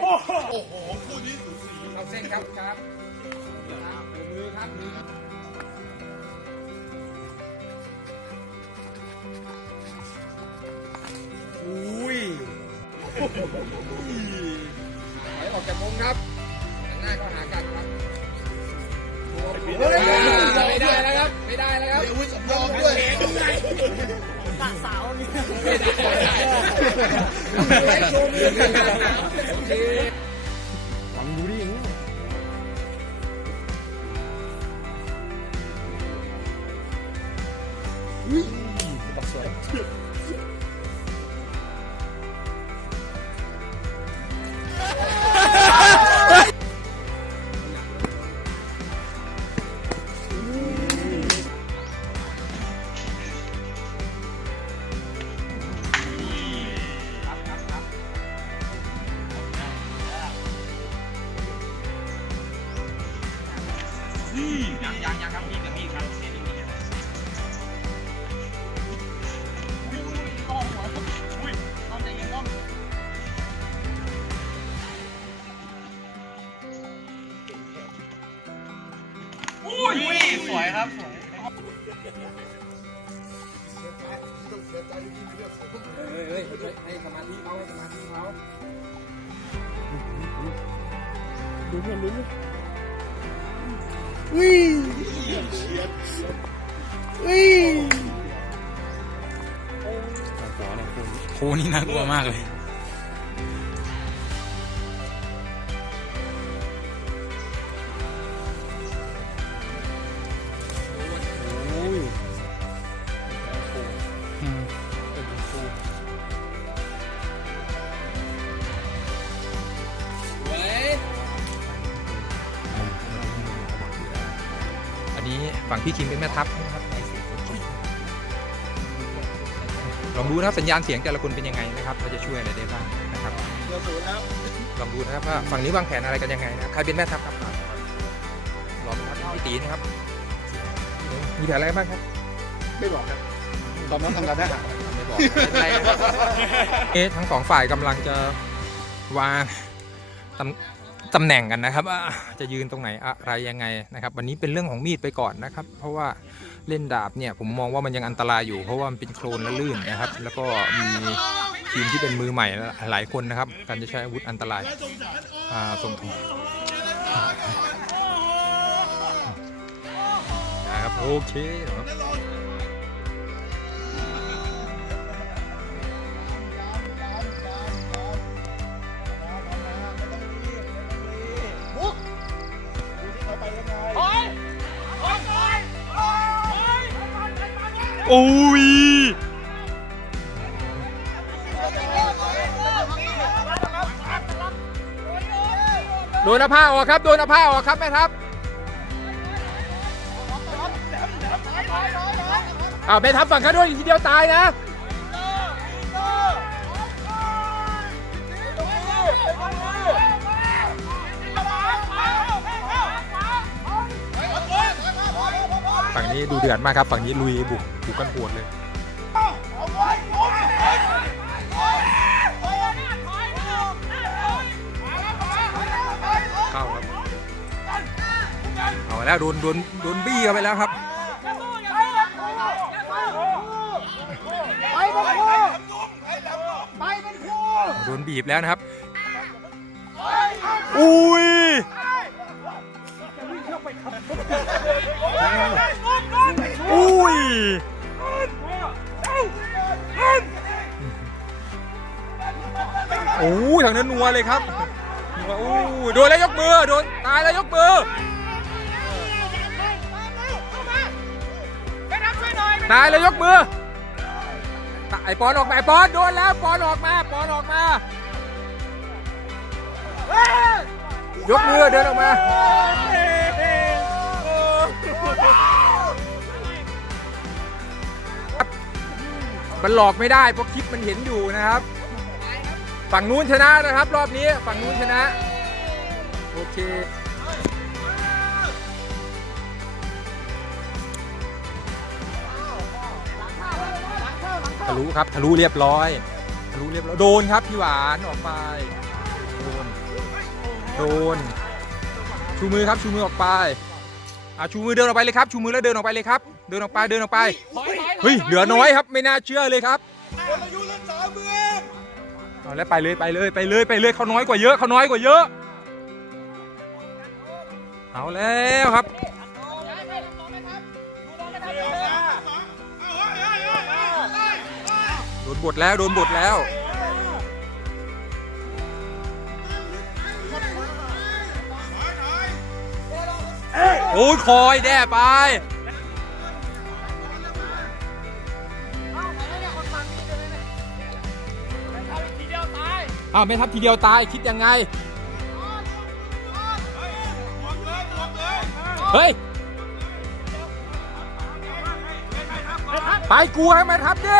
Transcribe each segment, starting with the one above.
โอ้โหคู่นี้สูสีเอาเส้นครับครับมือครับมืออุ้ยถอยออกจากวงครับหันหน้าเข้าหากันครับเฮ้ยไม่ได้แล้วครับ ไม่ได้แล้วครับมีอาวุธสำรองด้วยกะสาวนี่ไม่ได้ไม่ได้ชมเลยฟั ยังยังยังครับมีดกับมีดครับเดี๋ยวนี้มีดอุ้ยอุ้ยต้องหัวอุ้ยต้องใจเย็นต้องอุ้ยสวยครับสวยเฮ้ยเฮ้ยให้สมาธิเขาให้สมาธิเขาดูเพื่อนลุ้น ดิอุ้ยอุ้ยหัวเนี่ยคุณโคนี่น่ากลัวมากเลย ฝั่งพี่คิงเป็นแม่ทัพนะครับลองดูนะครับสัญญาณเสียงแต่ละคนเป็นยังไงนะครับเราจะช่วยอะไรได้บ้างนะครับเรือสูแล้วลองดูนะครับว่าฝั่งนี้วางแผนอะไรกันยังไงนะครับใครเป็นแม่ทัพครับรอเป็นทัพพี่ตีนะครับ มีแผนอะไรบ้างครับไม่บอกครับตอนนั้นทำการทหารไม่บอกไม่เป็นไรนะครับเอ๊ะทั้งสองฝ่ายกำลังจะวางตำ ตำแหน่งกันนะครับว่าจะยืนตรงไหนอะไรยังไงนะครับ วันนี้เป็นเรื่องของมีดไปก่อนนะครับ เพราะว่าเล่นดาบเนี่ยผมมองว่ามันยังอันตรายอยู่ เพราะว่ามันเป็นโคลนและลื่นนะครับ แล้วก็มีทีมที่เป็นมือใหม่หลายคนนะครับ การจะใช้อาวุธอันตรายอ่าส่งถึงนะครับโอเค โอ้ยโดนผ้าออกครับโดนผ้าออกครับแม่ทัพอ้าวแม่ทัพฝั่งข้าด้วยอีกทีเดียวตายนะ ฝั่งนี้ดูเดือดมากครับ ฝั่งนี้ลุยบุกบุกกันปวดเลยเข้าครับเอาแล้วโดนโดนโดนบี้เข้าไปแล้วครับไปเป็นครูไปเป็นครูโดนบีบแล้วนะครับอุ้ย อุ้ยโอ้ยทางนั้นนัวเลยครับนัวอู้ยโดนแล้วยกมือโดนตายแล้วยกมือตายแล้วยกมือไอปอนออกมาไอปอนโดนแล้วปอนออกมาปอนออกมายกมือเดินออกมา มันหลอกไม่ได้เพราะคลิปมันเห็นอยู่นะครับ ฝั่งนู้นชนะนะครับ รอบนี้ฝั่งนู้นชนะ โอเคทะลุครับทะลุเรียบร้อยทะลุเรียบร้อยโดนครับพี่หวานออกไปโอโดนโดนชูมือครับชูมือออกไป อะชูมือเดินออกไปเลยครับ ชูมือแล้วเดินออกไปเลยครับ เดินออกไป เดินออกไป เฮ้ย เหลือน้อยครับ ไม่น่าเชื่อเลยครับคนอายุรักษาเมืองเอาแล้วไปเลยไปเลยไปเลยไปเลยเขาน้อยกว่าเยอะเขาน้อยกว่าเยอะ เอาแล้วครับ โดนบทแล้วโดนบทแล้ว โอ้ยคอยแด่ไปทีเดียวตายอ้าวไม่ทับทีเดียวตายคิดยังไง เฮ้ย ไปกูให้มาทับดิ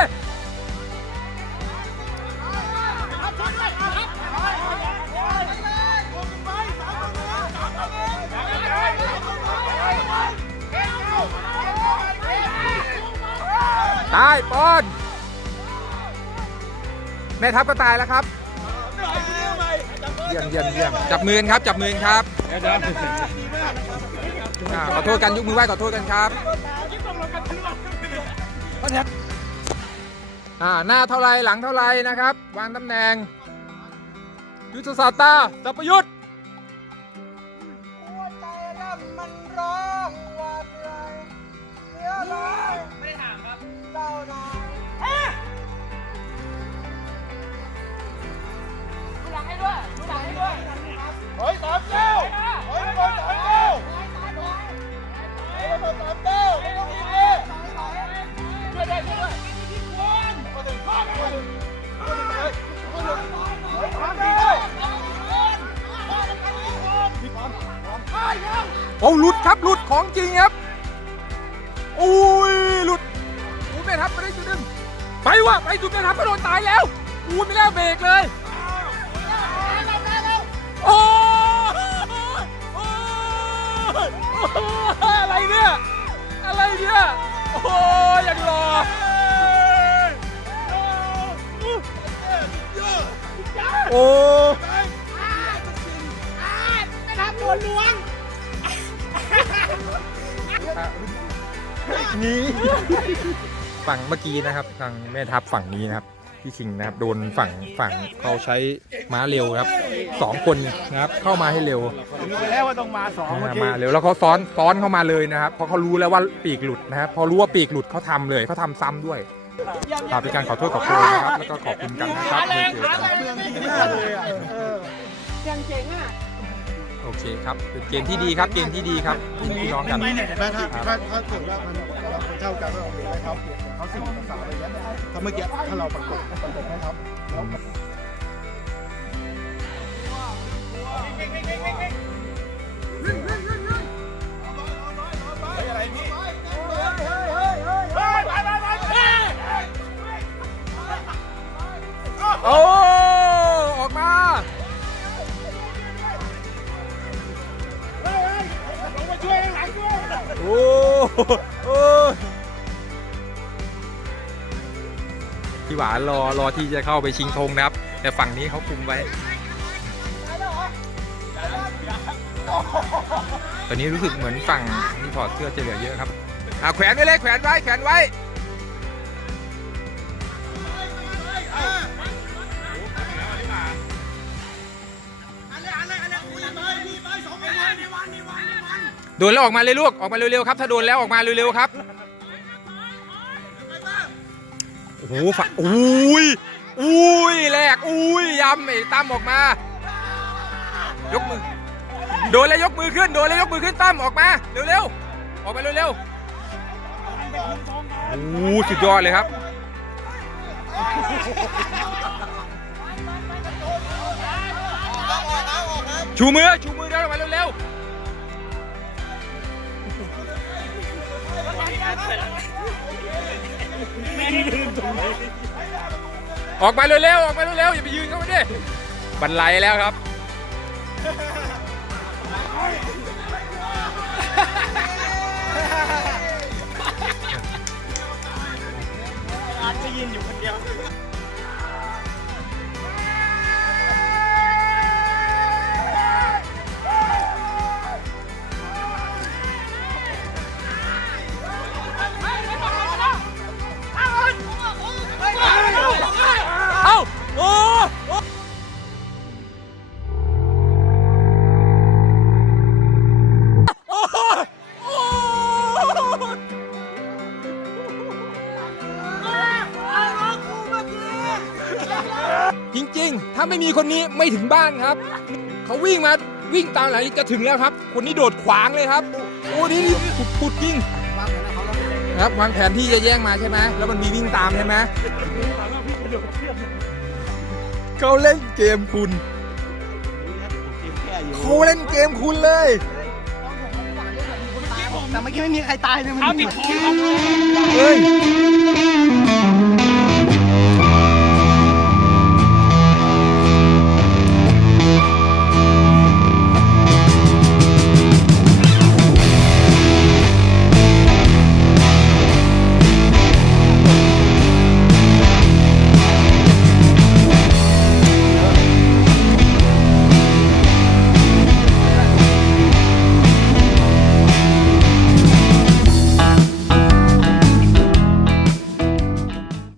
ตายปอนแม่ทัพก็ตายแล้วครับเยี่ยมเยี่ยมเยี่ยมจับมือกันครับ จับมือกันครับอ่าขอโทษกันยกมือไหว้ขอโทษกันครับอ่าหน้าเท่าไรหลังเท่าไรนะครับ วางตำแหน่งยุทธศาสตร์ตาสัพยุทธ ดูหลังให้ด้วยดูหลังให้ด้วยเฮ้ยสามเก้าเฮ้ยบอลสามเก้าเฮ้ยบอลสามเก้าไม่ต้องมีเลยช่วยด้วยช่วยด้วยมาถึงมาถึงมาถึงไหนมาถึงเฮ้ยสามเก้าโอ้หลุดครับหลุดของจริงครับอุ้ยหลุดอู้แม่ทัพไปได้จุดหนึ่งไปวะไปจุดแม่ทัพก็โดนตายแล้วอู้ไม่แล้วเบรกเลย อะไรเนี่ย อะไรเนี่ย โอ้ยอย่างหล่อโอ้นี่ฝั่งเมื่อกี้นะครับ ทางแม่ทัพฝั่งนี้นะครับ พี่คิงนะครับ โดนฝั่งฝั่งเขาใช้ม้าเร็วครับสองคนนะครับเข้ามาให้เร็วรู้ไปแล้วว่าต้องมาสองนะมาเร็วแล้วเขาซ้อนซ้อนเข้ามาเลยนะครับเพราะเขารู้แล้วว่าปีกหลุดนะครับพอรู้ว่าปีกหลุดเขาทำเลยเขาทำซ้ำด้วยฝากเป็นการขอโทษขอโทษนะครับแล้วก็ขอบคุณกันนะครับที่เจอกันเมืองที่หน้าเลยอะเออยังเจ๋งอะโอเคครับเป็นเกมที่ดีครับเกมที่ดีครับพี่น้องกันถ้าถ้าถ้าถ้าเกิดว่ามันเราเท่ากันเราเห็นไหมครับเขาสี่ภาษาอะไรเงี้ย ถ้าเมื่อกี้ถ้าเราประกบประกบให้ครับแล้วโอ้ออกมาโอ้โอ้ พี่หวานรอรอที่จะเข้าไปชิงธงนะครับ แต่ฝั่งนี้เขาคุมไว้ ตอนนี้รู้สึกเหมือนฝั่งที่ถอดเสื้อจะเหลือเยอะครับอ่าแขวนไว้เลยแขวนไว้แขวนไว้โดนแล้วออกมาเลยลูกออกมาเร็วๆครับ ถ้าโดนแล้วออกมาเร็วๆครับ อ้โหฝะอุ้ยอุ้ยแรกอุ้ยยำไอ้ตั้มออกมา ยกมือ โดนแล้วยกมือขึ้น โดนแล้วยกมือขึ้นตั้มออกมาเร็วๆ ออกมาเร็วๆ โอ้โหสุดยอดเลยครับ ชูมือ ชูมือเดินออกมาเร็วๆ ออกไปเร็วๆออกไปเร็วๆอย่าไปยืนเข้าไปดิบันไลแล้วครับ อาร์ตยืนอยู่คนเดียวาไม่มีคนนี้ไม่ถึงบ้านครับ เขาวิ่งมาวิ่งตามหลังจะถึงแล้วครับ คนนี้โดดขวางเลยครับ โอ้นี่นี่สุดปุดจริงครับวางแผนที่จะแย่งมาใช่ไหมแล้วมันมีวิ่งตามใช่ไหมเขาเล่นเกมคุณเขาเล่นเกมคุณเลยแต่เมื่อกี้ไม่มีใครตายเลยมันเอาติดคอครับเฮ้ย